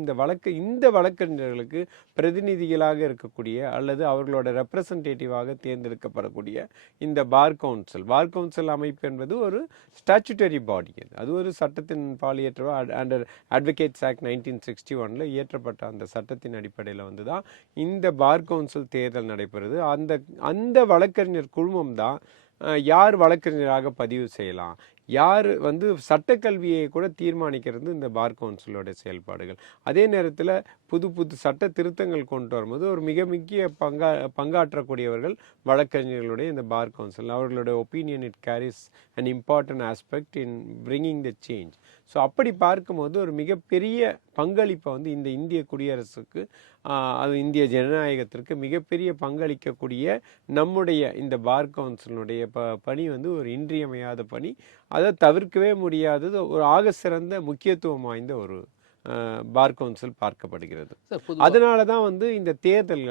இந்த வழக்கறிஞர்களுக்கு பிரதிநிதிகளாக இருக்கக்கூடிய அல்லது அவர்களோட ரெப்ரசன்டேட்டிவாக தேர்ந்தெடுக்கப்படக்கூடிய இந்த பார் கவுன்சில் அமைப்பு என்பது ஒரு ஸ்டாச்சுட்டரி பாடி. அது ஒரு சட்டத்தின் பாலியேற்ற அண்டர் அட்வொகேட்ஸ் ஆக்ட் 1961 இயற்றப்பட்ட அந்த சட்டத்தின் அடிப்படையில் தான் இந்த பார் கவுன்சில் தேர்தல் நடைபெறுது. அந்த வழக்கறிஞர் குழுமம் தான் யார் வழக்கறிஞராக பதிவு செய்யலாம், யார் சட்டக்கல்வியை கூட தீர்மானிக்கிறது இந்த பார் கவுன்சிலோட செயல்பாடுகள். அதே நேரத்தில் புது சட்ட திருத்தங்கள் கொண்டு வரும்போது ஒரு மிக முக்கிய பங்காற்றக்கூடியவர்கள் வழக்கறிஞர்களுடைய இந்த பார் கவுன்சில். அவர்களுடைய opinion it carries an important aspect in bringing the change. So அப்படி பார்க்கும்போது ஒரு மிகப்பெரிய பங்களிப்பை இந்த இந்திய குடியரசுக்கு, அது இந்திய ஜனநாயகத்திற்கு மிகப்பெரிய பங்களிக்கக்கூடிய நம்முடைய இந்த பார் கவுன்சிலுடைய பணி ஒரு இன்றியமையாத பணி. அதை தவிர்க்கவே முடியாதது, ஒரு ஆக சிறந்த முக்கியத்துவம் வாய்ந்த ஒரு பார் கவுன்சில் பார்க்கப்படுகிறது. அதனால தான் இந்த தேர்தல்கள்